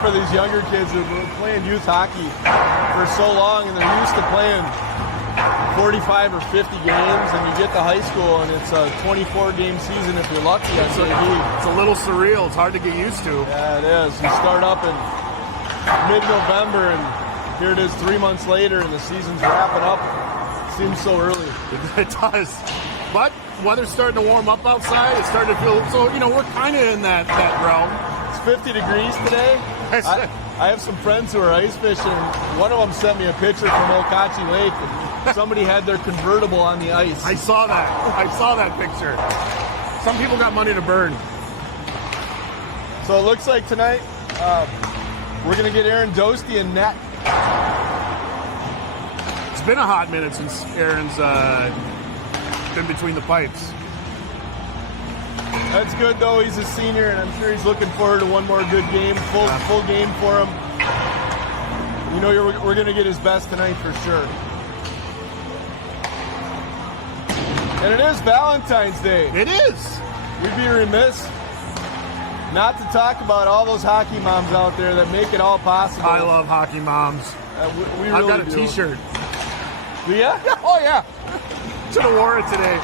For these younger kids who've been playing youth hockey for so long and they're used to playing 45 or 50 games, and you get to high school and it's a 24-game season if you're lucky. It's a little surreal. It's hard to get used to. Yeah, it is. You start up in mid-November and here it is 3 months later and the season's wrapping up. It seems so early. It does. But weather's starting to warm up outside. It's starting to feel, so, we're kind of in that realm. It's 50 degrees today. I have some friends who are ice fishing. One of them sent me a picture from Waukesha Lake, and somebody had their convertible on the ice. I saw that picture. Some people got money to burn. So it looks like tonight we're going to get Aaron Dostie in net. It's been a hot minute since Aaron's been between the pipes. That's good, though. He's a senior, and I'm sure he's looking forward to one more good game, full game for him. We're going to get his best tonight for sure. And it is Valentine's Day. It is. We'd be remiss not to talk about all those hockey moms out there that make it all possible. I love hockey moms. We really I've got a do. T-shirt. Yeah? Oh, yeah. Should have wore it today.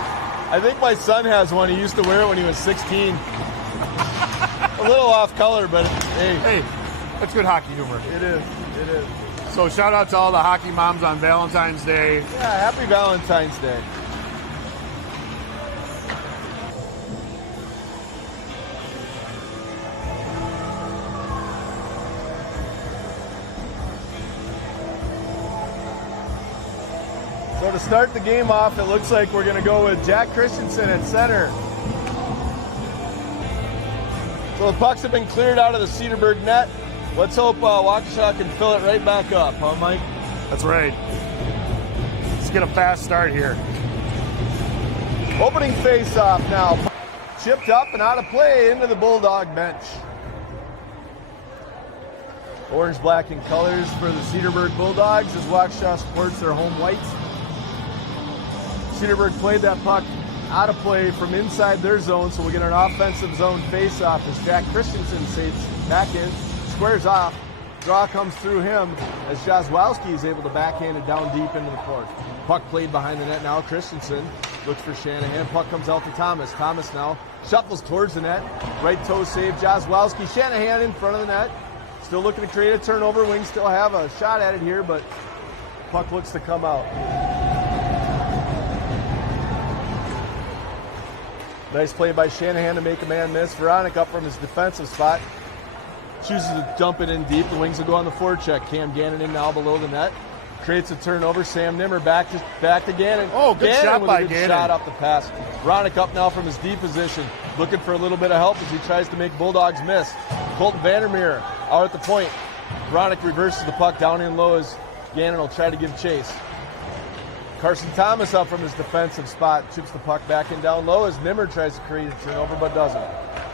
I think my son has one. He used to wear it when he was 16. A little off color, but hey, that's good hockey humor. It is. So shout out to all the hockey moms on Valentine's Day. Yeah, happy Valentine's Day. So to start the game off, it looks like we're going to go with Jack Christensen at center. So the pucks have been cleared out of the Cedarburg net. Let's hope Waukesha can fill it right back up, huh, Mike? That's right. Let's get a fast start here. Opening face-off now. Chipped up and out of play into the Bulldog bench. Orange, black, and colors for the Cedarburg Bulldogs as Waukesha sports their home whites. Cedarburg played that puck out of play from inside their zone, so we get an offensive zone face-off as Jack Christensen saves back in, squares off. Draw comes through him as Jazwowski is able to backhand it down deep into the court. Puck played behind the net now. Christensen looks for Shanahan. Puck comes out to Thomas. Thomas now shuffles towards the net. Right toe save. Jazwowski. Shanahan in front of the net. Still looking to create a turnover. Wings still have a shot at it here, but puck looks to come out. Nice play by Shanahan to make a man miss. Veronica up from his defensive spot. Chooses to dump it in deep. The Wings will go on the forecheck. Cam Gannon in now below the net. Creates a turnover. Sam Nimmer back to Gannon. Oh, good Gannon shot with by a good Gannon. shot off the pass. Veronica up now from his D position. Looking for a little bit of help as he tries to make Bulldogs miss. Colton Vandermeer out at the point. Veronica reverses the puck down in low as Gannon will try to give chase. Carson Thomas up from his defensive spot, chips the puck back in down low as Nimmer tries to create a turnover but doesn't.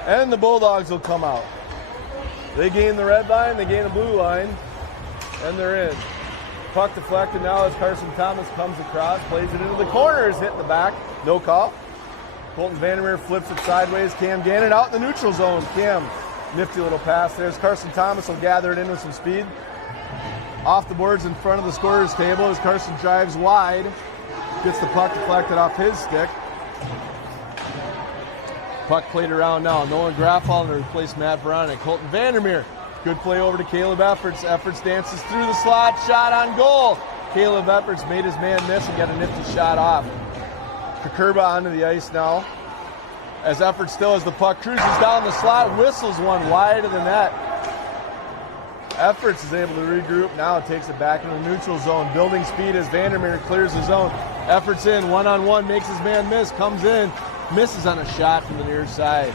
And the Bulldogs will come out. They gain the red line, they gain the blue line, and they're in. Puck deflected now as Carson Thomas comes across, plays it into the corner, is hit in the back, no call. Colton Vandermeer flips it sideways, Cam Gannon out in the neutral zone. Cam, nifty little pass there as Carson Thomas will gather it in with some speed. Off the boards in front of the scorer's table as Carson drives wide. Gets the puck deflected off his stick. Puck played around now. Nolan Graffall to replace Matt Veronica. Colton Vandermeer. Good play over to Caleb Efforts. Efforts dances through the slot. Shot on goal. Caleb Efforts made his man miss and got a nifty shot off. Kukurba onto the ice now. As Efforts still has the puck. Cruises down the slot. Whistles one wide of the net. Efforts is able to regroup. Now takes it back into the neutral zone. Building speed as Vandermeer clears the zone. Efforts in, one-on-one, makes his man miss. Comes in, misses on a shot from the near side.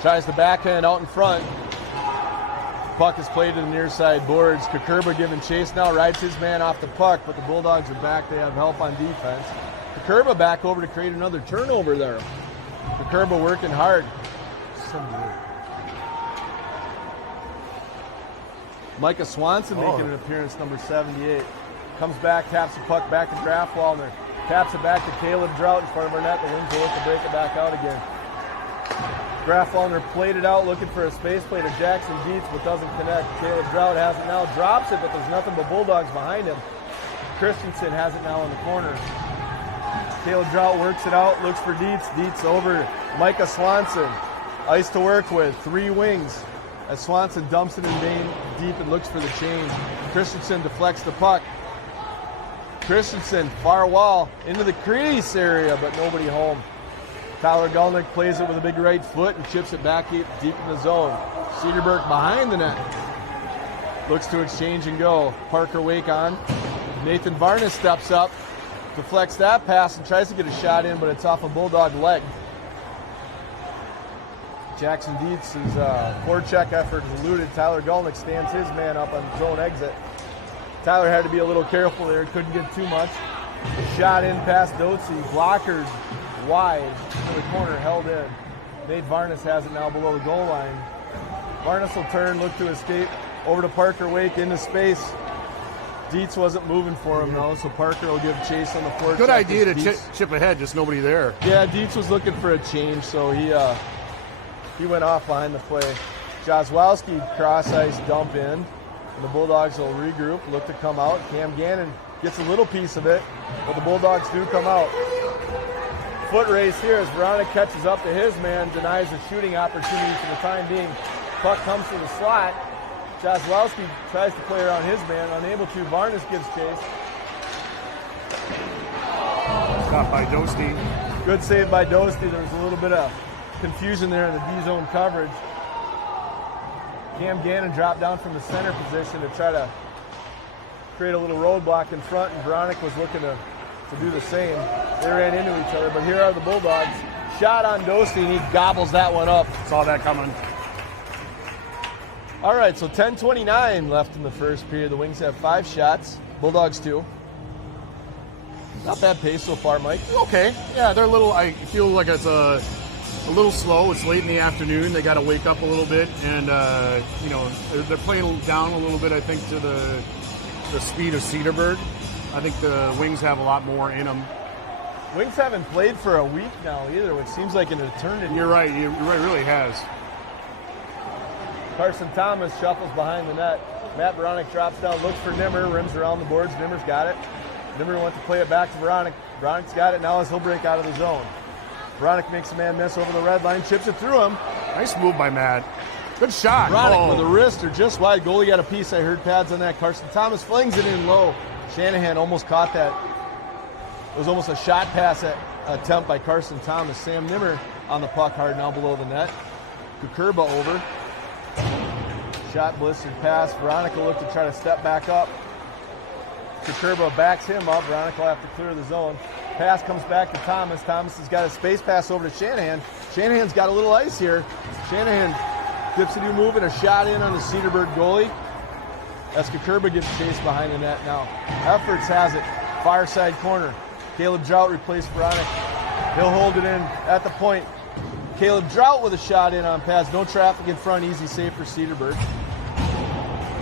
Tries the backhand out in front. Puck is played to the near side boards. Kukurba giving chase now, rides his man off the puck, but the Bulldogs are back. They have help on defense. Kukurba back over to create another turnover there. Kukurba working hard. Micah Swanson making an appearance, number 78. Comes back, taps the puck back to Draftwallner. Taps it back to Caleb Drought in front of our net. The Wings will look to break it back out again. Graf Wallner played it out, looking for a space play to Jackson Dietz, but doesn't connect. Caleb Drought has it now, drops it, but there's nothing but Bulldogs behind him. Christensen has it now in the corner. Caleb Drought works it out, looks for Dietz. Dietz over Micah Swanson. Ice to work with, 3 wings. As Swanson dumps it in deep and looks for the change. Christensen deflects the puck. Christensen, far wall, into the crease area, but nobody home. Tyler Gulnick plays it with a big right foot and chips it back deep in the zone. Cedarburg behind the net. Looks to exchange and go. Parker Wake on. Nathan Varnes steps up, deflects that pass and tries to get a shot in, but it's off a Bulldog leg. Jackson Dietz's forecheck effort is eluded. Tyler Gulnick stands his man up on the zone exit. Tyler had to be a little careful there, couldn't get too much. Shot in past Dotsey, blockered wide to the corner, held in. Nate Varnes has it now below the goal line. Varnes will turn, look to escape, over to Parker Wake into space. Dietz wasn't moving for him though, so Parker will give chase on the forecheck. Good idea to chip ahead, just nobody there. Yeah, Dietz was looking for a change, so he went off behind the play. Jozwowski cross ice dump in, and the Bulldogs will regroup, look to come out. Cam Gannon gets a little piece of it, but the Bulldogs do come out. Foot race here as Veronic catches up to his man, denies a shooting opportunity for the time being. Puck comes to the slot. Jozwowski tries to play around his man, unable to. Varnes gives chase. Stopped by Dosti. Good save by Dosti. There was a little bit of confusion there in the D-zone coverage. Cam Gannon dropped down from the center position to try to create a little roadblock in front, and Veronic was looking to do the same. They ran into each other, but here are the Bulldogs. Shot on Dosti, and he gobbles that one up. Saw that coming. All right, so 10:29 left in the first period. The Wings have 5 shots, Bulldogs 2. Not bad pace so far, Mike. Okay, yeah, they're a little, I feel like it's a little slow. It's late in the afternoon. They got to wake up a little bit, and, they're playing down a little bit, I think, to the speed of Cedarburg. I think the Wings have a lot more in them. Wings haven't played for a week now either, which seems like an eternity. You're right. It really has. Carson Thomas shuffles behind the net. Matt Veronic drops down, looks for Nimmer, rims around the boards. Nimmer's got it. Nimmer wants to play it back to Veronic. Veronic's got it now as he'll break out of the zone. Veronic makes a man miss over the red line, chips it through him. Nice move by Matt. Good shot. Veronic with a wrist or just wide. Goalie got a piece. I heard pads on that. Carson Thomas flings it in low. Shanahan almost caught that. It was almost a shot pass attempt by Carson Thomas. Sam Nimmer on the puck hard now below the net. Kukurba over. Shot blistered pass. Veronica looked to try to step back up. Kukurba backs him up. Veronica will have to clear the zone. Pass comes back to Thomas. Thomas has got a space pass over to Shanahan. Shanahan's got a little ice here. Shanahan dips a new move and a shot in on the Cedarburg goalie. As Kukurba gives chase behind the net now. Efforts has it. Far side corner. Caleb Drought replaced Veronic. He'll hold it in at the point. Caleb Drought with a shot in on pass. No traffic in front. Easy save for Cedarburg.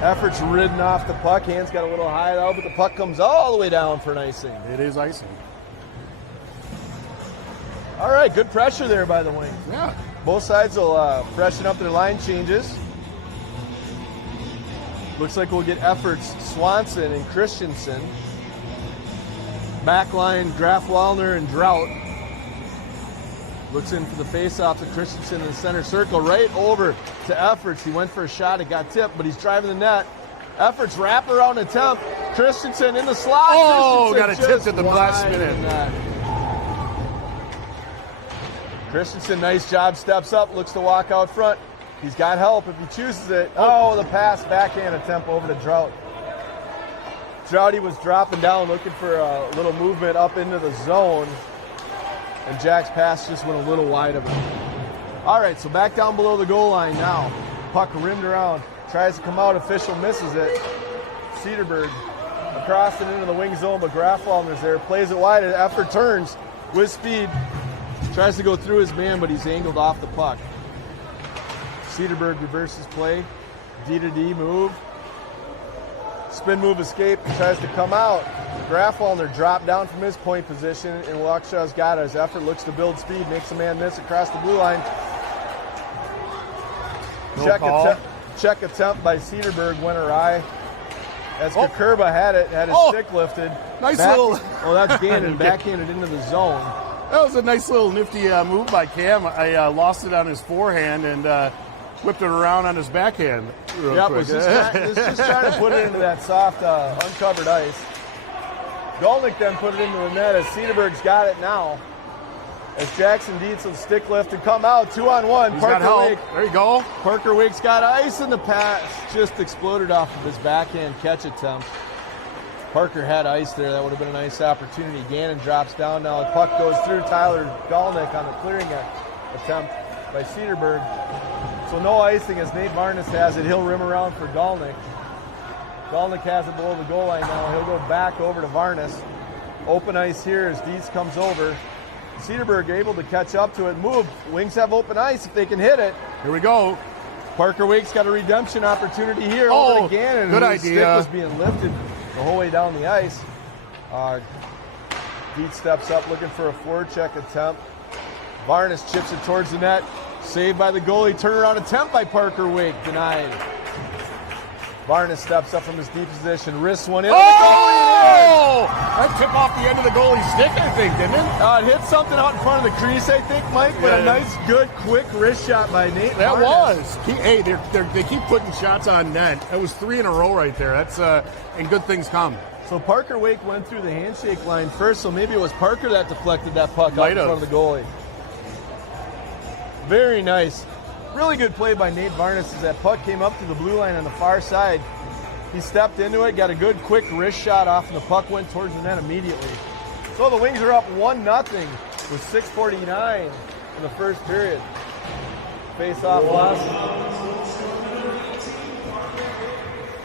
Efforts ridden off the puck. Hands got a little high though, but the puck comes all the way down for an icing. It is icing. All right, good pressure there by the Wings. Yeah. Both sides will freshen up their line changes. Looks like we'll get efforts Swanson and Christensen. Back line, Graf Wallner and Drought. Looks in for the face-off to Christensen in the center circle. Right over to Efforts. He went for a shot. It got tipped, but he's driving the net. Efforts wrap around attempt. Christensen in the slot. Oh, got it tipped at the last minute. Christensen, nice job, steps up, looks to walk out front. He's got help if he chooses it. Oh, the pass, backhand attempt over to Drought. Droughty was dropping down, looking for a little movement up into the zone. And Jack's pass just went a little wide of him. All right, so back down below the goal line now. Puck rimmed around, tries to come out, official misses it. Cedarburg across and into the wing zone, but Graf Wallner's there, plays it wide, effort turns with speed. Tries to go through his man, but he's angled off the puck. Cedarburg reverses play. D to D move. Spin move escape. Tries to come out. Graf Wallner dropped down from his point position, and Waukesha's got it. His effort looks to build speed. Makes a man miss across the blue line. Check attempt by Cedarburg went awry. As Kukurba had his stick lifted. Nice little. Oh, that's Gannon backhanded into the zone. That was a nice little nifty move by Cam. I lost it on his forehand and whipped it around on his backhand real quick. Was just trying to put it into that soft, uncovered ice. Golnick then put it into the net as Cedarburg's got it now. As Jackson Dietz will stick lift and come out 2-on-1. He's got help. There you go. Parker Wake's got ice in the pass. Just exploded off of his backhand catch attempt. Parker had ice there. That would have been a nice opportunity. Gannon drops down now. The puck goes through Tyler Golnick on the clearing attempt by Cedarburg. So no icing as Nate Varnes has it. He'll rim around for Golnick. Golnick has it below the goal line now. He'll go back over to Varnes. Open ice here as Dietz comes over. Cedarburg able to catch up to it. Move. Wings have open ice if they can hit it. Here we go. Parker Wake's got a redemption opportunity here. Over to Gannon. Good idea. Stick was being lifted the whole way down the ice. Dietz steps up looking for a forecheck attempt. Varnes chips it towards the net. Saved by the goalie. Turnaround attempt by Parker Wake. Denied. Varnes steps up from his deep position. Wrists one in. Oh! That took off the end of the goalie's stick, I think, didn't it? It hit something out in front of the crease, I think, Mike. But a nice, good, quick wrist shot by Nate. That Varnes. was. They keep putting shots on net. That was 3 in a row right there. That's and good things come. So Parker Wake went through the handshake line first, so maybe it was Parker that deflected that puck out in front of the goalie. Very nice. Really good play by Nate Varnes as that puck came up to the blue line on the far side. He stepped into it, got a good quick wrist shot off, and the puck went towards the net immediately. So the Wings are up 1-0 with 6:49 in the first period. Face-off loss.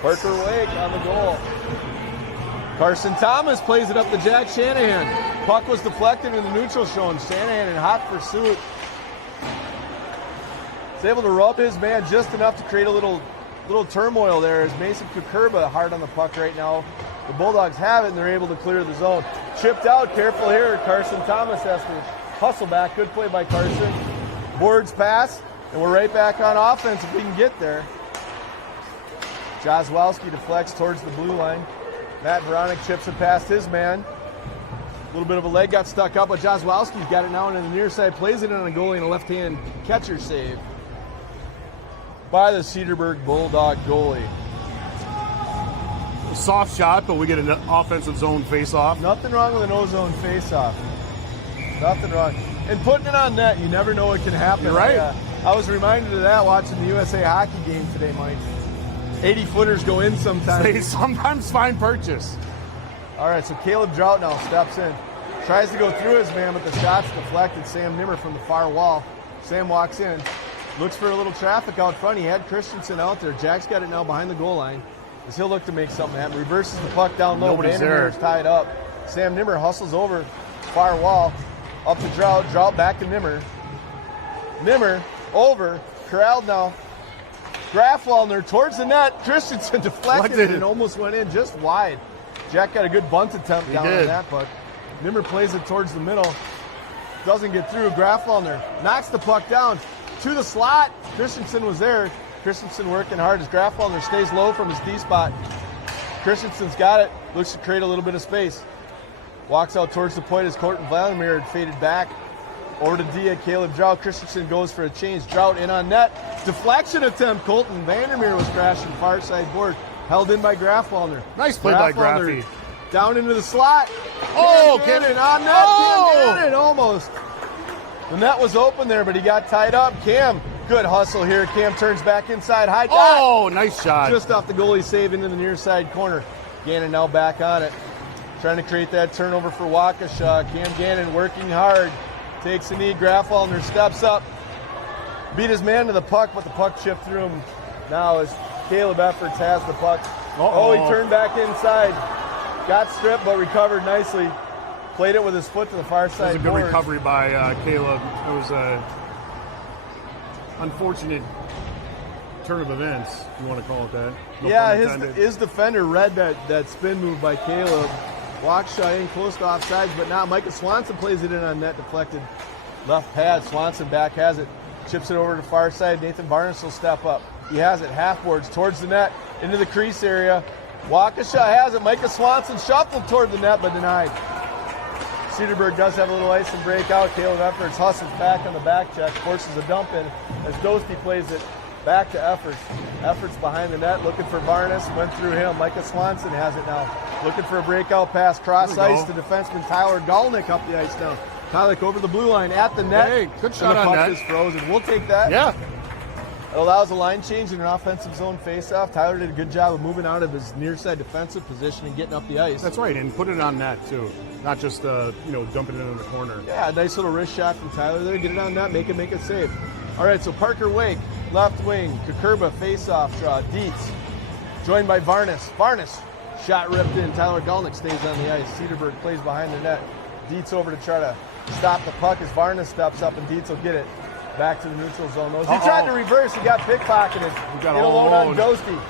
Parker Wake on the goal. Carson Thomas plays it up to Jack Shanahan. Puck was deflected in the neutral zone. Shanahan in hot pursuit. He's able to rub his man just enough to create a little turmoil there as Mason Kukurba hard on the puck right now. The Bulldogs have it and they're able to clear the zone. Chipped out, careful here. Carson Thomas has to hustle back. Good play by Carson. Boards pass, and we're right back on offense if we can get there. Jozwowski deflects towards the blue line. Matt Veronic chips it past his man. A little bit of a leg got stuck up, but Jozwowski's got it now and in the near side, plays it on a goalie and a left-hand catcher save by the Cedarburg Bulldog goalie. A soft shot, but we get an offensive zone face-off. Nothing wrong with an O-zone face-off. Nothing wrong. And putting it on net, you never know what can happen. You're right. I was reminded of that watching the USA hockey game today, Mike. 80-footers go in sometimes. They sometimes find purchase. All right, so Caleb Drought now steps in. Tries to go through his man, but the shot's deflected. Sam Nimmer from the far wall. Sam walks in. Looks for a little traffic out front. He had Christensen out there. Jack's got it now behind the goal line. As he'll look to make something happen. Reverses the puck down low. Vandermeer's tied up. Sam Nimmer hustles over far wall. Up to Drought. Drought back to Nimmer. Nimmer over. Corralled now. Grafwallner towards the net. Christensen deflected it and almost went in just wide. Jack got a good bunt attempt down on that puck. Nimmer plays it towards the middle. Doesn't get through. Grafwallner knocks the puck down to the slot. Christensen was there. Christensen working hard as Grafwallner stays low from his D spot. Christensen's got it. Looks to create a little bit of space. Walks out towards the point as Colton Vladimir had faded back. Over to Dia, Caleb Drought. Christensen goes for a change. Drought in on net. Deflection attempt. Colton Vandermeer was crashing far side board. Held in by Grafwallner. Nice play by Graffy. Down into the slot. Gannon on net. Cam Gannon almost. The net was open there, but he got tied up. Cam, good hustle here. Cam turns back inside. High dot. Oh, nice shot. Just off the goalie save into the near side corner. Gannon now back on it. Trying to create that turnover for Waukesha. Cam Gannon working hard. Takes a knee. Grafwallner steps up. Beat his man to the puck, but the puck chipped through him. Now as Caleb Efforts has the puck. Oh, he turned back inside. Got stripped, but recovered nicely. Played it with his foot to the far side. It was a good recovery by Caleb. It was a unfortunate turn of events, if you want to call it that. His defender read that spin move by Caleb. Waukesha in close to offsides, but now Micah Swanson plays it in on net, deflected left pad. Swanson back has it. Chips it over to the far side. Nathan Varnes will step up. He has it. Half boards towards the net. Into the crease area. Waukesha has it. Micah Swanson shuffled toward the net, but denied. Cedarburg does have a little ice and breakout. Caleb Efforts hustles back on the back check. Forces a dump in as Dostie plays it back to Efforts. Efforts behind the net. Looking for Varnes. Went through him. Micah Swanson has it now. Looking for a breakout pass. Cross ice to defenseman Tyler Galnick up the ice now. Tyler over the blue line at the net. Hey, good shot and the on puck net. is frozen. We'll take that. Yeah. It allows a line change in an offensive zone faceoff. Tyler did a good job of moving out of his near side defensive position and getting up the ice. That's right, and put it on net too, not just dumping it in the corner. Yeah, nice little wrist shot from Tyler there. Get it on net, make it save. All right, so Parker Wake, left wing. Kukurba face-off draw. Dietz, joined by Varnes. Varnes, shot ripped in. Tyler Galnick stays on the ice. Cedarburg plays behind the net. Dietz over to try to stop the puck as Varnes steps up, and Dietz will get it back to the neutral zone. He tried to reverse. He got pickpocketed. Hit alone on Dostie.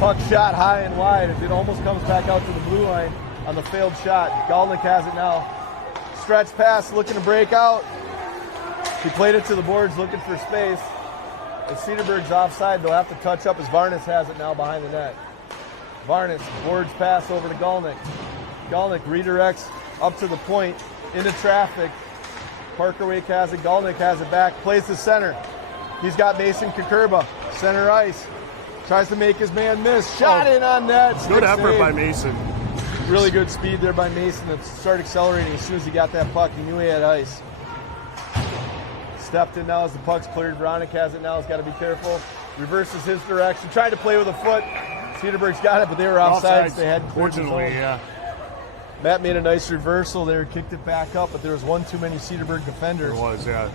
Puck shot high and wide as it almost comes back out to the blue line on the failed shot. Galnick has it now. Stretch pass, looking to break out. He played it to the boards, looking for space. As Cedarburg's offside, they'll have to touch up as Varnes has it now behind the net. Varnes, boards pass over to Galnick. Galnick redirects up to the point, into traffic. Parker Wake has it, Galnick has it back, plays the center. He's got Mason Kukurba, center ice. Tries to make his man miss. Shot in on net. Good effort by Mason. Really good speed there by Mason to start accelerating as soon as he got that puck. He knew he had ice. Stepped in now as the puck's cleared. Vronic has it now. He's got to be careful. Reverses his direction. Tried to play with a foot. Cedarburg's got it, but they were offsides. They had fortunately, yeah. Matt made a nice reversal there, kicked it back up, but there was one too many Cedarburg defenders. There was, yeah.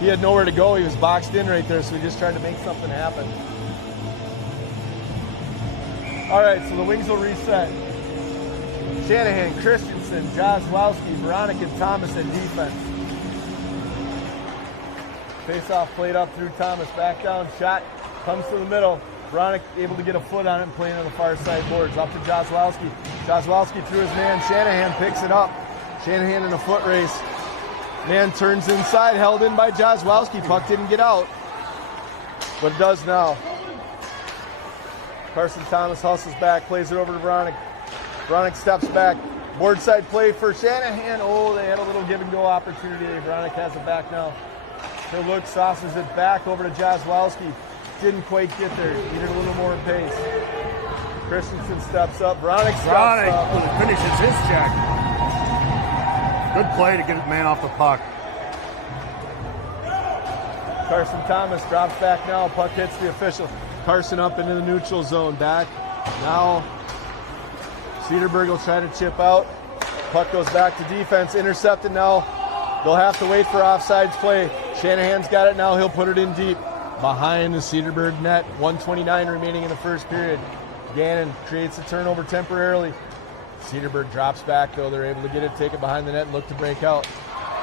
He had nowhere to go. He was boxed in right there, so he just tried to make something happen. All right, so the Wings will reset. Shanahan, Christensen, Jozwowski, Veronica, and Thomas in defense. Face-off played up through Thomas, back down, shot, comes to the middle. Veronica able to get a foot on it and playing on the far side boards. Up to Jozwowski. Jozwowski through his man. Shanahan picks it up. Shanahan in a foot race. Man turns inside, held in by Jozwowski. Puck didn't get out, but it does now. Carson Thomas hustles back, plays it over to Veronica. Veronica steps back. Board side play for Shanahan. Oh, they had a little give and go opportunity. Veronica has it back now. He'll look, saucers it back over to Jozwowski. Didn't quite get there. Needed a little more pace. Christensen steps up. Veronica steps up. Finishes his check. Good play to get the man off the puck. Carson Thomas drops back now. Puck hits the official. Carson up into the neutral zone. Back. Now Cedarburg will try to chip out. Puck goes back to defense. Intercepted now. They'll have to wait for offsides play. Shanahan's got it now. He'll put it in deep. Behind the Cedarburg net. 1:29 remaining in the first period. Gannon creates a turnover temporarily. Cedarburg drops back, though. They're able to get it, take it behind the net, and look to break out.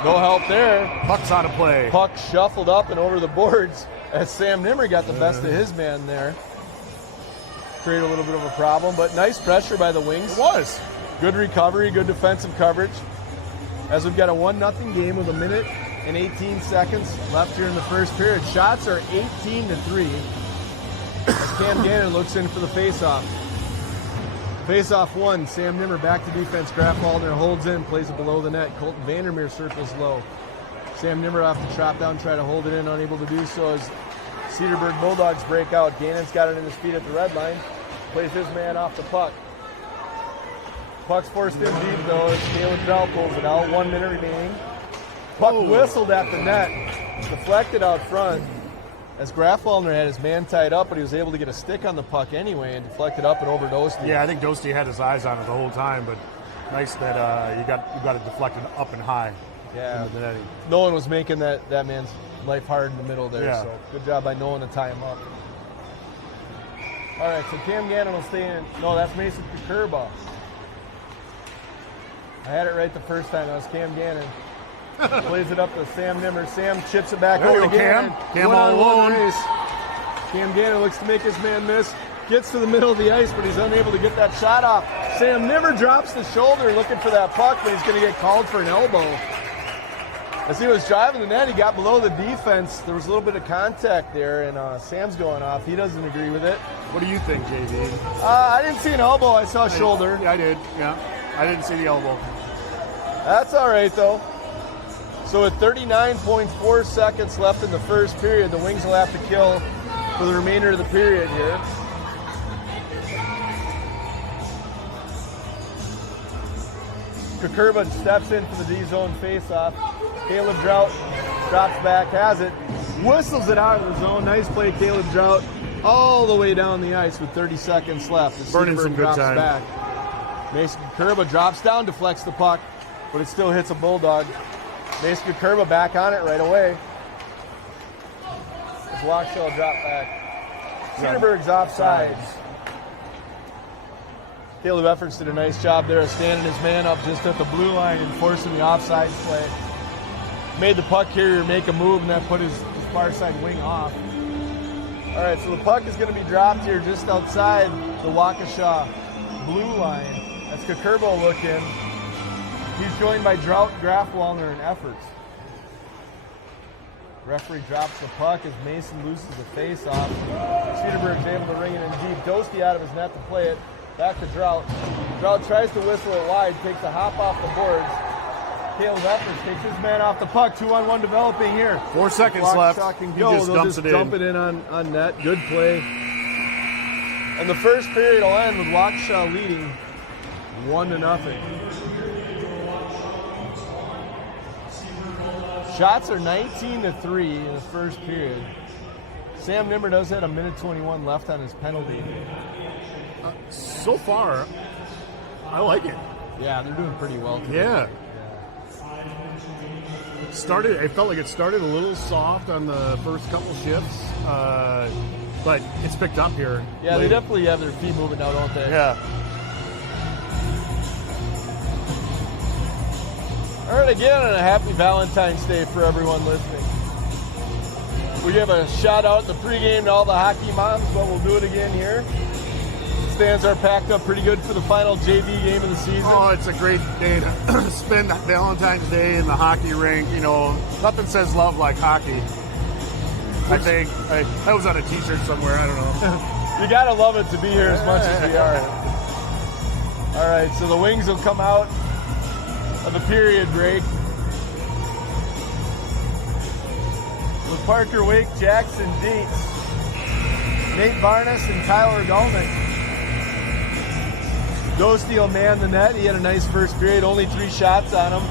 No help there. Puck's out of play. Puck shuffled up and over the boards as Sam Nimmer got the best of his man there. Create a little bit of a problem, but nice pressure by the Wings. It was. Good recovery, good defensive coverage. As we've got a 1-0 game with 1 minute and 18 seconds left here in the first period. Shots are 18-3 as Cam Gannon looks in for the faceoff. Faceoff one, Sam Nimmer back to defense. Graf Waldner holds in, plays it below the net. Colton Vandermeer circles low. Sam Nimmer off the trap down, try to hold it in, unable to do so as Cedarburg Bulldogs break out. Gannon's got it in his feet at the red line. Plays his man off the puck. Puck's forced in deep though as Kalen Drell pulls it out. 1 minute remaining. Puck whistled at the net. Deflected out front as Graf Waldner had his man tied up, but he was able to get a stick on the puck anyway and deflected up and over Dostie. Yeah, I think Dostie had his eyes on it the whole time, but nice that you got it deflected up and high. Yeah, Nolan was making that man's life hard in the middle there, yeah. So good job by Nolan to tie him up. All right, so Cam Gannon will stay in. No, that's Mason Kukurba. I had it right the first time. That was Cam Gannon. Plays it up to Sam Nimmer. Sam chips it back over to Gannon. Cam all alone. Cam Gannon looks to make his man miss. Gets to the middle of the ice, but he's unable to get that shot off. Sam Nimmer drops the shoulder looking for that puck, but he's going to get called for an elbow. As he was driving the net, he got below the defense. There was a little bit of contact there, and Sam's going off. He doesn't agree with it. What do you think, JV? I didn't see an elbow. I saw a shoulder. Yeah, I did. Yeah, I didn't see the elbow. That's all right, though. So with 39.4 seconds left in the first period, the Wings will have to kill for the remainder of the period here. Kukurba steps in for the D-zone face-off. Caleb Drought drops back, has it, whistles it out of the zone. Nice play, Caleb Drought, all the way down the ice with 30 seconds left. Burning some good time. Back. Mason Kukurba drops down, deflects the puck, but it still hits a Bulldog. Mason Kukurba back on it right away. As Waukesha will drop back. Cedarburg's offsides. Caleb Efforts did a nice job there of standing his man up just at the blue line and forcing the offside play. Made the puck carrier make a move, and that put his far side wing off. All right, so the puck is going to be dropped here just outside the Waukesha blue line. That's Kukurba will look in. He's joined by Drought, Grafwallner, and Efforts. Referee drops the puck as Mason loses the face-off. Cedarburg's able to ring it in deep. Doski out of his net to play it. Back to Drought. Drought tries to whistle it wide, takes a hop off the boards. Caleb Efforts takes his man off the puck. 2-on-1 developing here. 4 seconds left. He just dumps it in. Dump it in on net. Good play. And the first period will end with Waukesha leading 1-0. Shots are 19-3 in the first period. Sam Nimmer does have a minute 21 left on his penalty. So far, I like it. Yeah, they're doing pretty well today. Yeah. I felt like it started a little soft on the first couple shifts, but it's picked up here. Yeah, they definitely have their feet moving now, don't they? Yeah. All right, again, and a happy Valentine's Day for everyone listening. We give a shout out in the pregame to all the hockey moms, but we'll do it again here. Stands are packed up pretty good for the final JV game of the season. Oh, it's a great day to spend Valentine's Day in the hockey rink. You know, nothing says love like hockey. I think I was on a T-shirt somewhere. I don't know. You gotta love it to be here as much as we are. All right, so the Wings will come out of the period break with Parker Wake, Jackson Dietz, Nate Varnes, and Tyler Gulnick. Dosti will man the net. He had a nice first period, only 3 shots on him.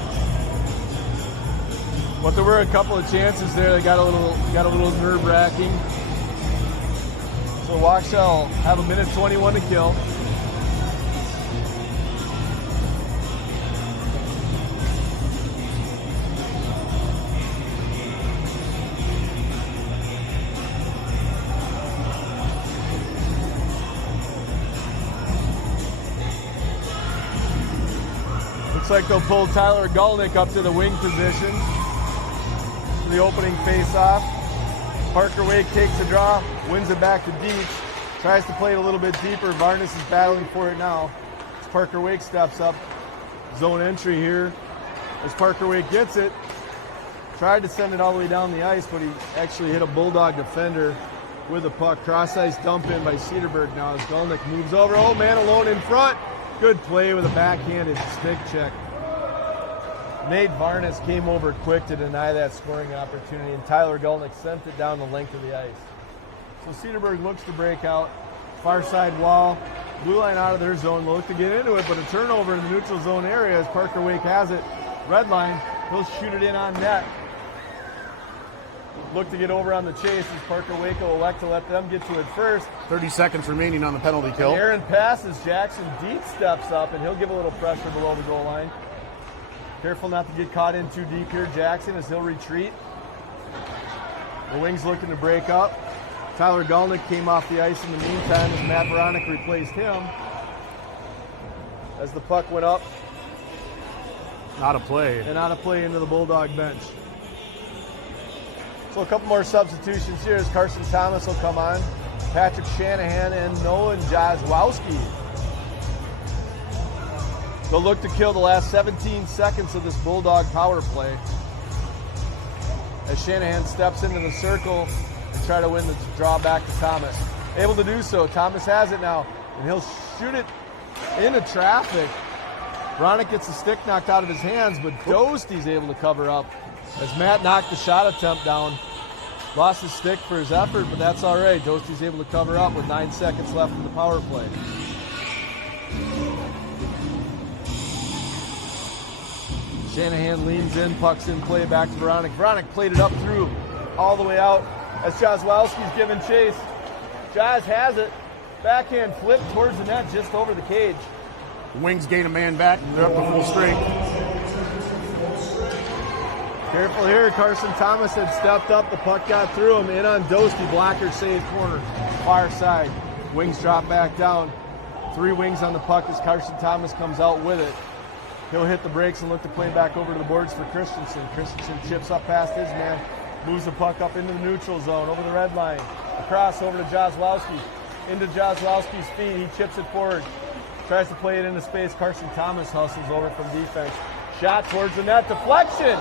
But there were a couple of chances there that got a little nerve-wracking. So Waukesha will have a minute 21 to kill. Looks like they'll pull Tyler Gulnick up to the wing position for the opening face-off. Parker Wake takes a draw, wins it back to Dietz, tries to play it a little bit deeper. Varnes is battling for it now. As Parker Wake steps up, zone entry here. As Parker Wake gets it, tried to send it all the way down the ice, but he actually hit a Bulldog defender with the puck. Cross-ice dump in by Cedarburg now as Gulnick moves over. Oh, man alone in front. Good play with a backhanded stick check. Nate Varnes came over quick to deny that scoring opportunity, and Tyler Gulnick sent it down the length of the ice. So Cedarburg looks to break out. Far side wall. Blue line out of their zone. They'll look to get into it, but a turnover in the neutral zone area as Parker Wake has it. Red line. He'll shoot it in on net. Look to get over on the chase as Parker Wake will elect to let them get to it first. 30 seconds remaining on the penalty kill. Aaron passes. Jackson Dietz steps up, and he'll give a little pressure below the goal line. Careful not to get caught in too deep here, Jackson, as he'll retreat. The Wings looking to break up. Tyler Gulnick came off the ice in the meantime as Matt Veronic replaced him. As the puck went up. Not a play. And out of play into the Bulldog bench. So a couple more substitutions here as Carson Thomas will come on. Patrick Shanahan and Nolan Jazwowski. They'll look to kill the last 17 seconds of this Bulldog power play. as Shanahan steps into the circle and try to win the draw back to Thomas. Able to do so. Thomas has it now, and he'll shoot it into traffic. Bronick gets the stick knocked out of his hands, but Dosty's able to cover up as Matt knocked the shot attempt down. Lost his stick for his effort, but that's all right. Dosty's able to cover up with 9 seconds left in the power play. Shanahan leans in, pucks in play back to Bronick. Bronick played it up through all the way out as Jozwowski's giving chase. Joz has it. Backhand flip towards the net just over the cage. Wings gain a man back. They're up to full strength. Careful here. Carson Thomas had stepped up. The puck got through him. In on Dosty. Blocker save corner. Far side. Wings drop back down. 3 wings on the puck as Carson Thomas comes out with it. He'll hit the brakes and look to play back over to the boards for Christensen. Christensen chips up past his man. Moves the puck up into the neutral zone. Over the red line. Across over to Jozwowski. Into Jozwowski's feet. He chips it forward. Tries to play it into space. Carson Thomas hustles over from defense. Shot towards the net. Deflection.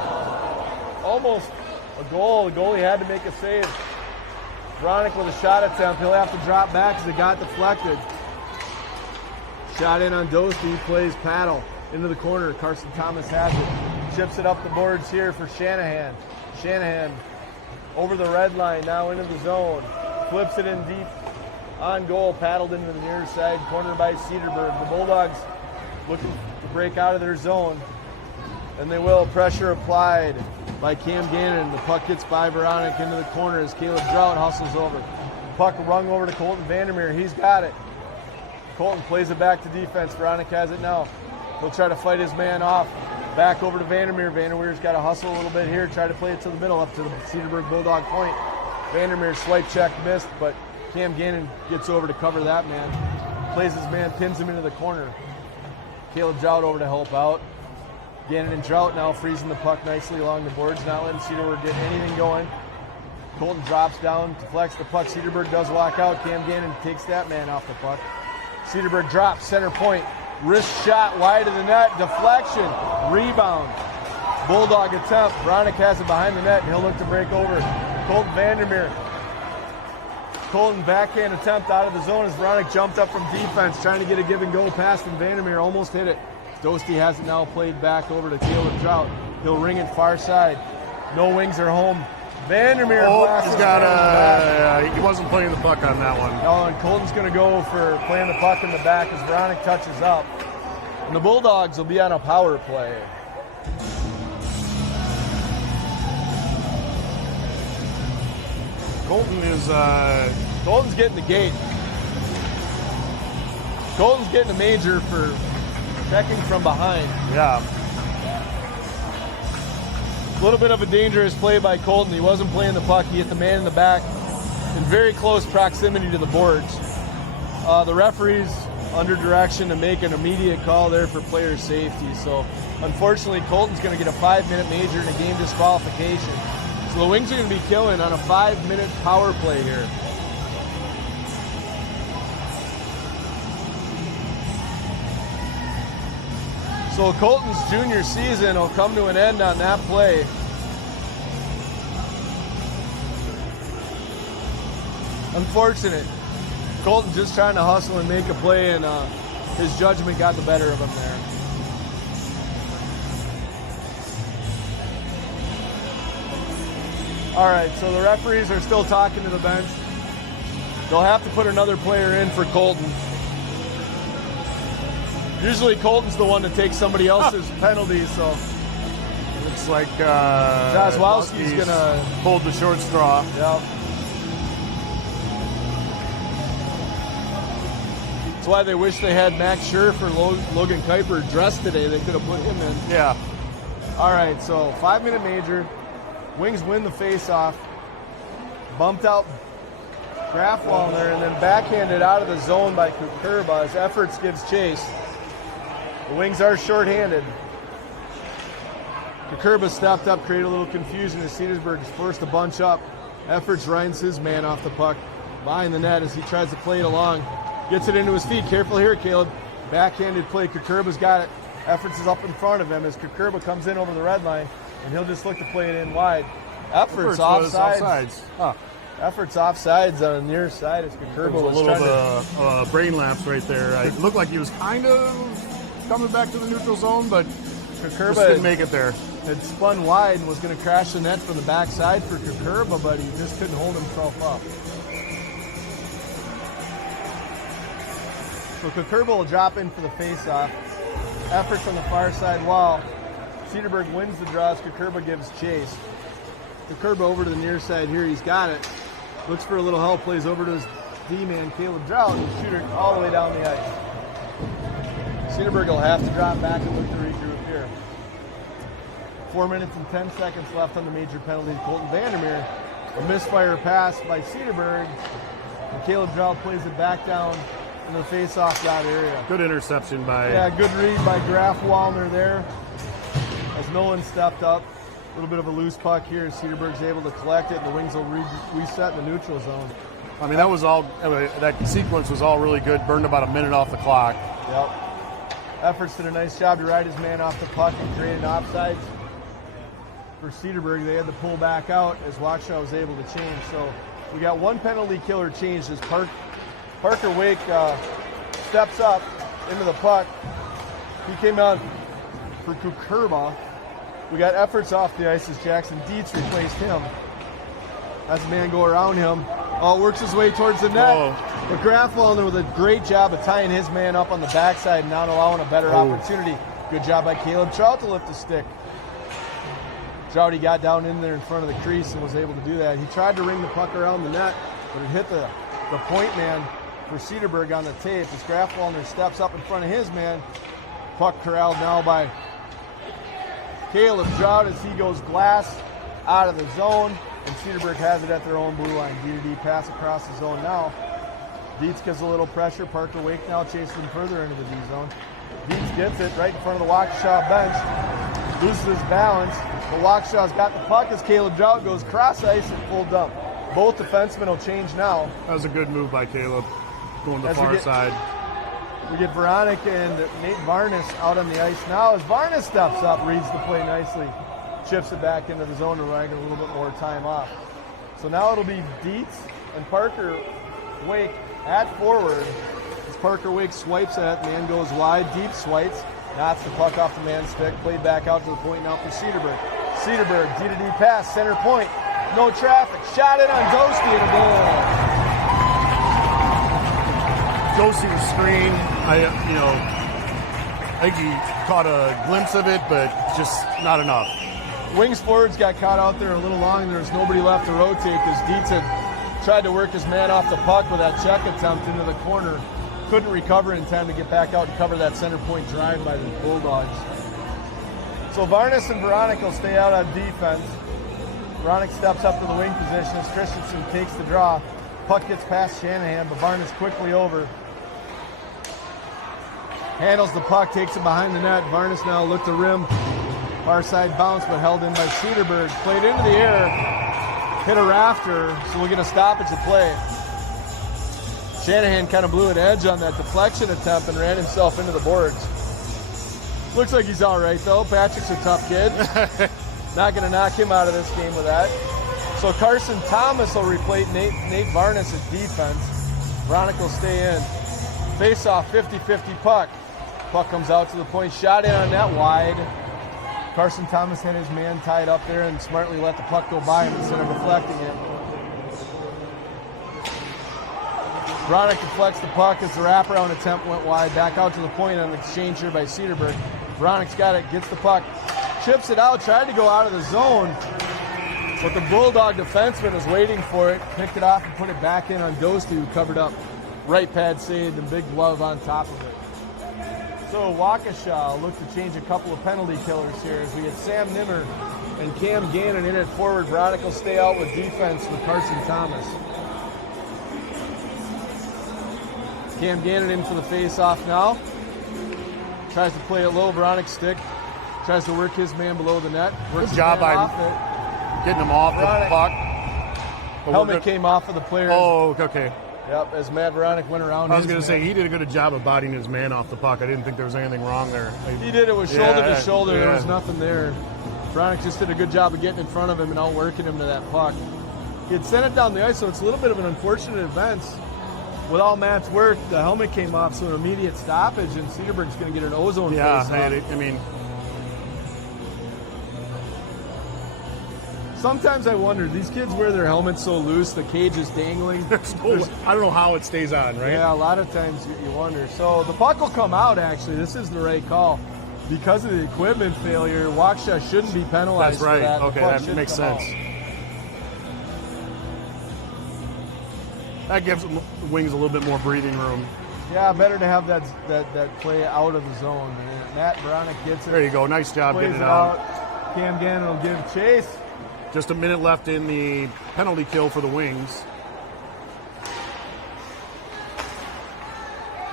Almost a goal. The goalie had to make a save. Bronick with a shot attempt. He'll have to drop back because it got deflected. Shot in on Dosty. He plays paddle into the corner. Carson Thomas has it. Chips it up the boards here for Shanahan. Shanahan over the red line. Now into the zone. Flips it in deep. On goal, paddled into the near side, cornered by Cedarburg. The Bulldogs looking to break out of their zone, and they will. Pressure applied by Cam Gannon. The puck gets by Bronick into the corner as Caleb Drought hustles over. Puck rung over to Colton Vandermeer. He's got it. Colton plays it back to defense. Bronick has it now. He'll try to fight his man off. Back over to Vandermeer. Vandermeer's got to hustle a little bit here. Try to play it to the middle up to the Cedarburg Bulldog point. Vandermeer's swipe check missed, but Cam Gannon gets over to cover that man. Plays his man, pins him into the corner. Caleb Drought over to help out. Gannon and Drought now freezing the puck nicely along the boards, not letting Cedarburg get anything going. Colton drops down, deflects the puck. Cedarburg does walk out. Cam Gannon takes that man off the puck. Cedarburg drops, center point. Wrist shot wide of the net, deflection, rebound. Bulldog attempt. Bronick has it behind the net, and he'll look to break over. Colton Vandermeer. Colton backhand attempt out of the zone as Bronick jumped up from defense, trying to get a give and go pass from Vandermeer. Almost hit it. Dosty has it now played back over to Caleb Drought. He'll ring it far side. No wings are home. Vandermeer he's got he wasn't playing the puck on that one. No, and Colton's going to go for playing the puck in the back as Bronick touches up. And the Bulldogs will be on a power play. Colton's getting the gate. Colton's getting a major for checking from behind. Yeah. A little bit of a dangerous play by Colton. He wasn't playing the puck. He hit the man in the back in very close proximity to the boards. The referee's under direction to make an immediate call there for player safety. So unfortunately, Colton's going to get a 5-minute major and a game disqualification. So the Wings are going to be killing on a 5-minute power play here. So Colton's junior season will come to an end on that play. Unfortunate. Colton just trying to hustle and make a play, and his judgment got the better of him there. All right, so the referees are still talking to the bench. They'll have to put another player in for Colton. Usually Colton's the one that takes somebody else's penalties, so. Looks like Jozwowski's going to pull the short straw. Yep. That's why they wish they had Max Scherf or Logan Kuiper dressed today. They could have put him in. Yeah. All right, so 5-minute major. Wings win the face-off. Bumped out Grafwallner and then backhanded out of the zone by Kukurba as Efforts gives chase. The Wings are shorthanded. Kukurba stepped up, created a little confusion as Cedarburg is forced to bunch up. Efforts rinds his man off the puck behind the net as he tries to play it along. Gets it into his feet. Careful here, Caleb. Backhanded play. Kukurba's got it. Efforts is up in front of him as Kukurba comes in over the red line, and he'll just look to play it in wide. Efforts was offsides. offsides. Huh. Efforts offsides on the near side as There Kukurba was a was little trying to... brain lapse right there. It looked like he was kind of coming back to the neutral zone, but just Kukurba didn't make it there. had spun wide and was going to crash the net from the backside for Kukurba, but he just couldn't hold himself up. So Kukurba will drop in for the face-off. Efforts on the far side wall. Cedarburg wins the draw as Kukurba gives chase. Kukurba over to the near side here. He's got it. Looks for a little help. Plays over to his D-man, Caleb Drought, and shooter all the way down the ice. Cedarburg will have to drop back and look to regroup here. 4 minutes and 10 seconds left on the major penalty. Colton Vandermeer. A misfire pass by Cedarburg. And Caleb Drought plays it back down in the face-off dot area. Good interception by... Yeah, good read by Graf Wallner there. As Nolan stepped up. A little bit of a loose puck here. Cedarburg's able to collect it, and the Wings will reset in the neutral zone. I mean, that was all... that sequence was all really good. Burned about a minute off the clock. Yep. Efforts did a nice job to ride his man off the puck and create an offsides. For Cedarburg, they had to pull back out as Waukesha was able to change. So we got one penalty killer changed as Parker Wake steps up into the puck. He came out for Kukurba. We got efforts off the ice as Jackson Dietz replaced him. Has a man go around him. Oh, works his way towards the net. Oh. But Grafwellner with a great job of tying his man up on the backside and not allowing a better opportunity. Good job by Caleb Trout to lift the stick. Trouty got down in there in front of the crease and was able to do that. He tried to ring the puck around the net, but it hit the point man for Cedarburg on the tape. As Grafwellner steps up in front of his man. Puck corralled now by Caleb Trout as he goes glass out of the zone, and Cedarburg has it at their own blue line. D-to-D pass across the zone now. Dietz gives a little pressure. Parker Wake now chasing him further into the D zone. Dietz gets it right in front of the Waukesha bench. Loses his balance. But Waukesha's got the puck as Caleb Trout goes cross ice and full dump. Both defensemen will change now. That was a good move by Caleb, going to the far side. We get Veronica and Nate Varnes out on the ice now as Varnes steps up, reads the play nicely, chips it back into the zone to get a little bit more time off. So now it'll be Dietz and Parker Wake at forward as Parker Wake swipes at it, man goes wide, deep swipes, knocks the puck off the man's stick, played back out to the point now for Cedarburg. Cedarburg, D-to-D pass, center point, no traffic, shot in on Doski and a goal. Josie's screen, I think he caught a glimpse of it, but just not enough. Wings forwards got caught out there a little long. There was nobody left to rotate because Dietz had tried to work his man off the puck with that check attempt into the corner. Couldn't recover in time to get back out and cover that center point drive by the Bulldogs. So Varnes and Veronica will stay out on defense. Veronica steps up to the wing position as Christensen takes the draw. Puck gets past Shanahan, but Varnes quickly over. Handles the puck, takes it behind the net. Varnes now looked to rim. Far side bounce, but held in by Cedarburg. Played into the air, hit a rafter, so we'll get a stoppage of play. Shanahan kind of blew an edge on that deflection attempt and ran himself into the boards. Looks like he's all right, though. Patrick's a tough kid. Not going to knock him out of this game with that. So Carson Thomas will replace Nate Varnes at defense. Veronica will stay in. Face-off, 50-50 puck. Puck comes out to the point, shot in on that wide. Carson Thomas had his man tied up there and smartly let the puck go by him instead of deflecting it. Veronica deflects the puck as the wraparound attempt went wide. Back out to the point on the exchange here by Cedarburg. Veronica's got it, gets the puck, chips it out, tried to go out of the zone. But the Bulldog defenseman was waiting for it, picked it off and put it back in on Dosti, who covered up. Right pad saved and big glove on top of it. So Waukesha look to change a couple of penalty killers here as we had Sam Nimmer and Cam Gannon in at forward. Veronica will stay out with defense with Carson Thomas. Cam Gannon in for the face-off now. Tries to play it low, Veronica stick. Tries to work his man below the net. Works Good job by getting him off the puck. Helmet came off of the player. Oh, okay. Yep, as Matt Veronic went around. I was going to say, he did a good job of bodying his man off the puck. I didn't think there was anything wrong there. He did. It was shoulder to shoulder. There was nothing there. Bronick just did a good job of getting in front of him and outworking him to that puck. He had sent it down the ice, so it's a little bit of an unfortunate event. With all Matt's work, the helmet came off, so an immediate stoppage, and Cedarburg's going to get an ozone face off. I mean, sometimes I wonder, these kids wear their helmets so loose, the cage is dangling. I don't know how it stays on, right? Yeah, a lot of times you wonder. So the puck will come out, actually. This is the right call. Because of the equipment failure, Waukesha shouldn't be penalized. That's right. For that. Okay, that makes sense. That gives the Wings a little bit more breathing room. Yeah, better to have that play out of the zone. And Matt Bronick gets it. There you go. Nice job getting it out. Cam Gannon will give chase. Just a minute left in the penalty kill for the Wings.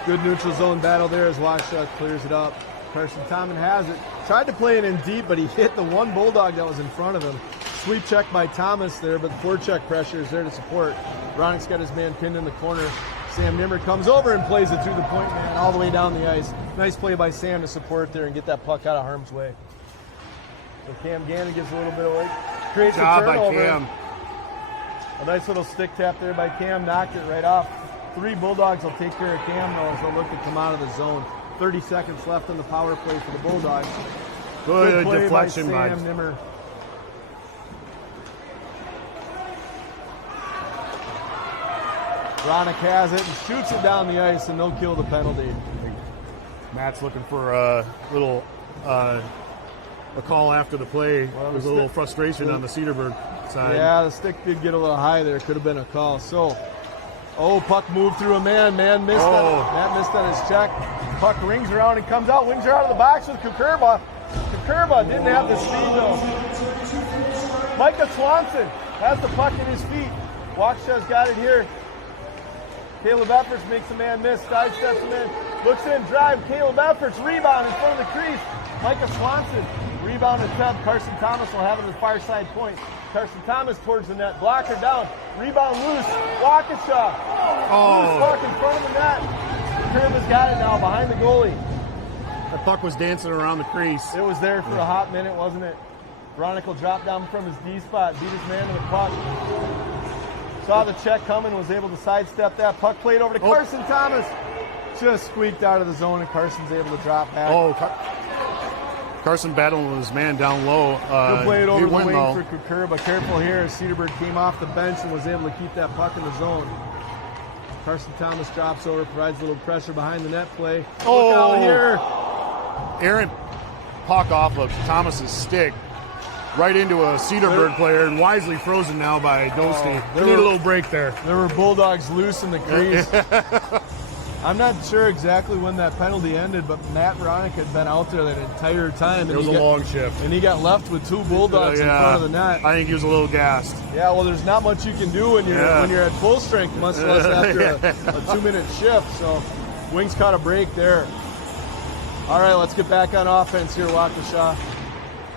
Good neutral zone battle there as Waukesha clears it up. Carson Tomlin has it. Tried to play it in deep, but he hit the one Bulldog that was in front of him. Sweep check by Thomas there, but the forecheck pressure is there to support. Bronick's got his man pinned in the corner. Sam Nimmer comes over and plays it through the point man all the way down the ice. Nice play by Sam to support there and get that puck out of harm's way. So Cam Gannon gives a little bit of work. Creates a turnover. By Cam. A nice little stick tap there by Cam, knocked it right off. 3 Bulldogs will take care of Cam now as they'll look to come out of the zone. 30 seconds left on the power play for the Bulldogs. Good play deflection by Sam Nimmer. Bronick has it and shoots it down the ice, and they'll kill the penalty. Matt's looking for a little a call after the play. Well, there's a little frustration on the Cedarburg side. Yeah, the stick did get a little high there. Could have been a call. So, puck moved through a man. Man missed Matt missed on his check. Puck rings around and comes out. Wings are out of the box with Kukurba. Kukurba didn't have the speed though. Micah Swanson has the puck in his feet. Waukesha's got it here. Caleb Efforts makes a man miss, sidesteps him in, looks in, drive, Caleb Efforts, rebound in front of the crease. Micah Swanson, rebound attempt. Carson Thomas will have it at the far side point. Carson Thomas towards the net, blocker down, rebound loose, Waukesha. Loose puck in front of the net. Curve has got it now behind the goalie. The puck was dancing around the crease. It was there for a hot minute, wasn't it? Bronick will drop down from his D spot, beat his man to the puck. Saw the check coming, was able to sidestep that. Puck played over to Carson Thomas. Just squeaked out of the zone, and Carson's able to drop back. Carson battling his man down low. He'll play it over the wing for Kukurba. Careful here. Cedarburg came off the bench and was able to keep that puck in the zone. Carson Thomas drops over, provides a little pressure behind the net play. Look out here. Aaron puck off of Thomas's stick. Right into a Cedarburg player, and wisely frozen now by Dostie. They need a little break there. There were Bulldogs loose in the crease. I'm not sure exactly when that penalty ended, but Matt Bronick had been out there that entire time. It was a long shift. And he got left with 2 Bulldogs in front of the net. I think he was a little gassed. Yeah, well, there's not much you can do when you're at full strength, much less after a 2-minute shift. So Wings caught a break there. All right, let's get back on offense here, Waukesha.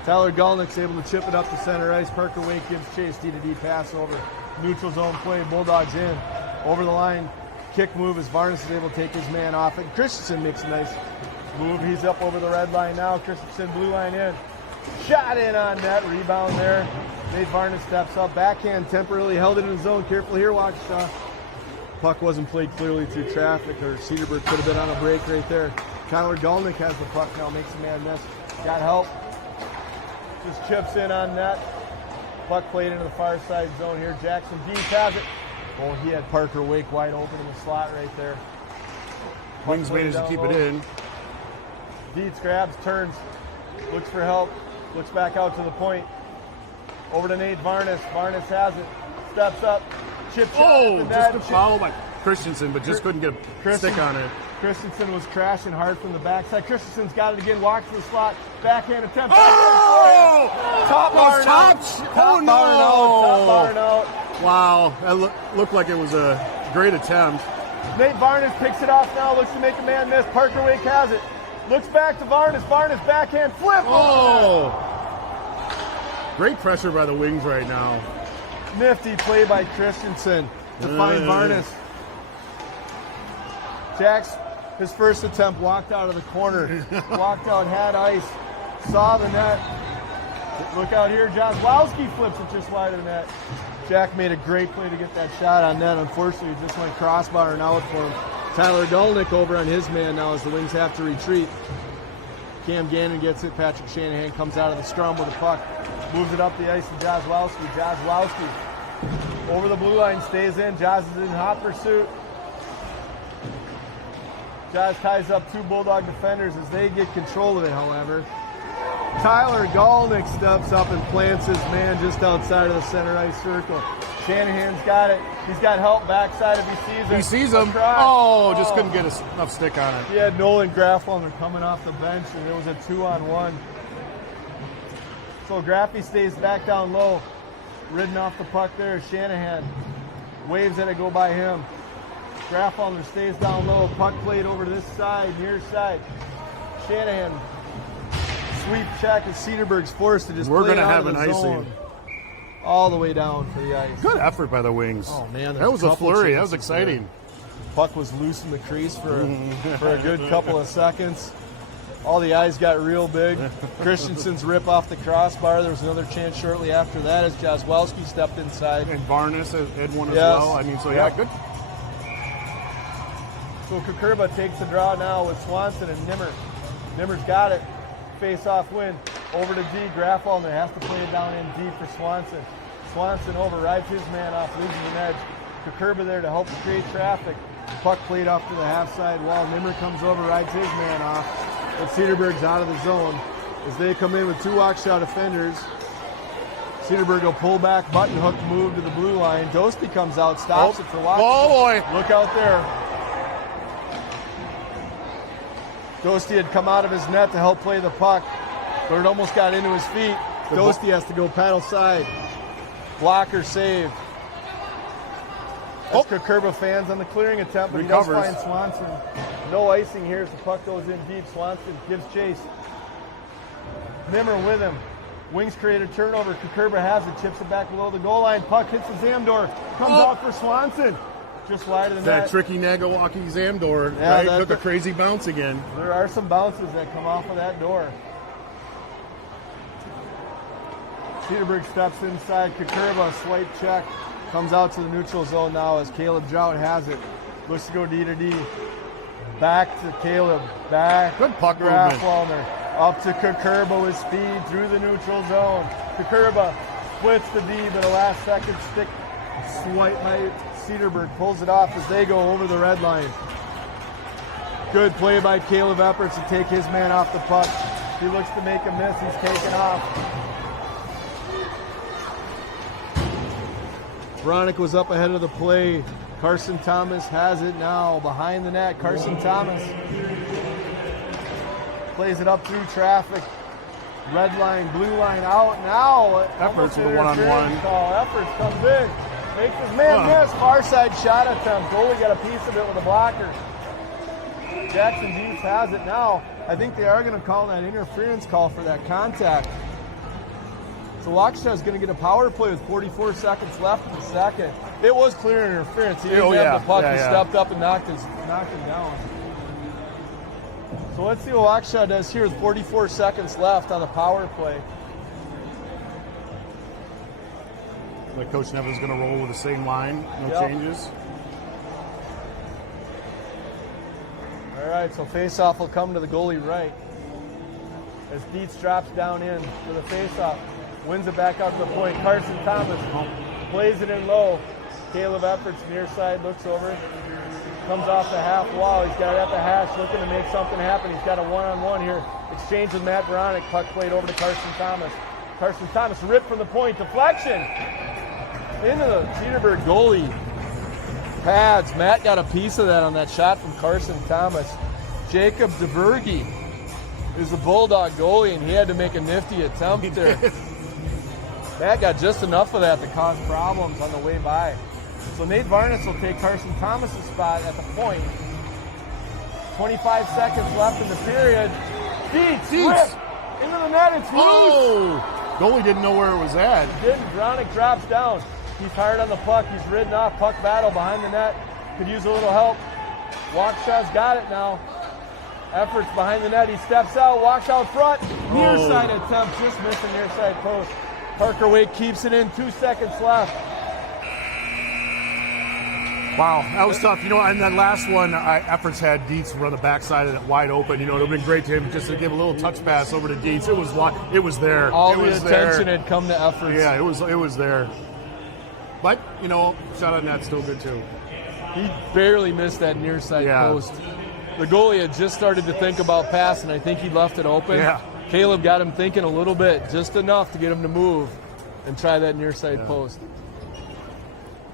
Tyler Gulnick's able to chip it up to center ice. Parker Wake gives chase, D-to-D pass over. Neutral zone play, Bulldogs in. Over the line, kick move as Varnes is able to take his man off it. Christensen makes a nice move. He's up over the red line now. Christensen blue line in. Shot in on net, rebound there. Nate Varnes steps up, backhand temporarily held it in the zone. Careful here, Waukesha. Puck wasn't played clearly through traffic, or Cedarburg could have been on a break right there. Tyler Gulnick has the puck now, makes a man miss. Got help. Just chips in on net. Puck played into the far side zone here. Jackson Dees has it. Oh, he had Parker Wake wide open in the slot right there. Wings managed to keep it in. Dees grabs, turns, looks for help, looks back out to the point. Over to Nate Varnes. Varnes has it. Steps up. Chip shot at the net. Just a foul by Christensen, but just couldn't get a stick on it. Christensen was crashing hard from the backside. Christensen's got it again, walks to the slot, backhand attempt. Top bar out. Top bar out. Wow, that looked like it was a great attempt. Nate Varnes picks it off now, looks to make a man miss. Parker Wake has it. Looks back to Varnes. Varnes backhand flip. Great pressure by the Wings right now. Nifty play by Christensen to find Varnes. Jax, his first attempt, walked out of the corner. Walked out, had ice, saw the net. Look out here. Jazwowski flips it just wide of the net. Jack made a great play to get that shot on net. Unfortunately, it just went crossbar and out for him. Tyler Dolnick over on his man now as the Wings have to retreat. Cam Gannon gets it. Patrick Shanahan comes out of the scrum with the puck. Moves it up the ice to Jazwowski. Jazwowski over the blue line, stays in. Jazz is in hot pursuit. Jazz ties up 2 Bulldog defenders as they get control of it, however. Tyler Dolnick steps up and plants his man just outside of the center ice circle. Shanahan's got it. He's got help backside if he sees him. He sees him. Just couldn't get enough stick on it. He had Nolan Graffliner coming off the bench, and it was a 2-on-1. So Graffy stays back down low. Ridden off the puck there. Shanahan waves at it, go by him. Graffliner stays down low. Puck played over to this side, near side. Shanahan sweep check as Cedarburg's forced to just We're play going to out have of an the zone. icing. All the way down for the ice. Good effort by the Wings. Oh, man. That was a flurry. That was exciting. There. Puck was loose in the crease for a good couple of seconds. All the eyes got real big. Christensen's rip off the crossbar. There was another chance shortly after that as Jazwowski stepped inside. And Varnes had one as Yes. well. I mean, so yeah, good. So Kukurba takes the draw now with Swanson and Nimmer. Nimmer's got it. Face-off win. Over to D. Graffliner has to play it down in D for Swanson. Swanson overrides his man off, losing an edge. Kukurba there to help create traffic. Puck played off to the half side wall. Nimmer comes over, rides his man off. But Cedarburg's out of the zone as they come in with 2 Waukesha defenders. Cedarburg will pull back, button hook move to the blue line. Dostie comes out, stops it for Waukesha. Oh boy! Look out there. Dostie had come out of his net to help play the puck, but it almost got into his feet. Dostie has to go paddle side. Blocker saved. That's Kukurba fans on the clearing attempt, but Recovers. he does find Swanson. No icing here as the puck goes in deep. Swanson gives chase. Nimmer with him. Wings create a turnover. Kukurba has it, chips it back below the goal line. Puck hits the Zamdor. Comes out for Swanson. Just wide of the net. That tricky Nagawaki Zamdor, Yeah, right? Took a crazy bounce again. There are some bounces that come off of that door. Cedarburg steps inside. Kukurba, swipe check. Comes out to the neutral zone now as Caleb Drought has it. Looks to go D to D. Back to Caleb. Back. Good puck to movement. Graffliner. Up to Kukurba with speed through the neutral zone. Kukurba splits the D, but a last second stick swipe by Cedarburg pulls it off as they go over the red line. Good play by Caleb Epperts to take his man off the puck. He looks to make a miss. He's taken off. Bronick was up ahead of the play. Carson Thomas has it now behind the net. Carson Thomas plays it up through traffic. Red line, blue line out now. Efforts with a one-on-one. Call. Efforts comes in. Makes his man miss. Far side shot attempt. Goalie got a piece of it with a blocker. Jackson Dees has it now. I think they are going to call that interference call for that contact. So Waukesha is going to get a power play with 44 seconds left in the second. It was clear interference. He didn't have the puck. He stepped up and knocked him down. So let's see what Waukesha does here with 44 seconds left on the power play. Like Coach Nevin's going to roll with the same line, no changes. All right, so face-off will come to the goalie right. As Dietz drops down in for the face-off. Wins it back out to the point. Carson Thomas plays it in low. Caleb Epperts near side looks over. Comes off the half wall. He's got it at the hash looking to make something happen. He's got a one-on-one here. Exchange with Matt Bronick. Puck played over to Carson Thomas. Carson Thomas ripped from the point. Deflection. Into the Cedarburg goalie pads. Matt got a piece of that on that shot from Carson Thomas. Jacob DeBerge is the Bulldog goalie, and he had to make a nifty attempt there. Matt got just enough of that to cause problems on the way by. So Nate Varnes will take Carson Thomas' spot at the point. 25 seconds left in the period. Dietz into the net. It's loose. Goalie didn't know where it was at. He didn't. Bronick drops down. He's hard on the puck. He's ridden off. Puck battle behind the net. Could use a little help. Waukesha's got it now. Efforts behind the net. He steps out, walks out front. Near side attempt, just missing near side post. Parker Wake keeps it in. 2 seconds left. Wow, that was tough. And that last one, Efforts had Dietz run the backside of it wide open. It would have been great to him just to give a little touch pass over to Dietz. It was there. All the attention had come to Efforts. Yeah, it was there. But, shot on net still good too. He barely missed that near side post. The goalie had just started to think about passing. I think he left it open. Yeah. Caleb got him thinking a little bit, just enough to get him to move and try that near side post.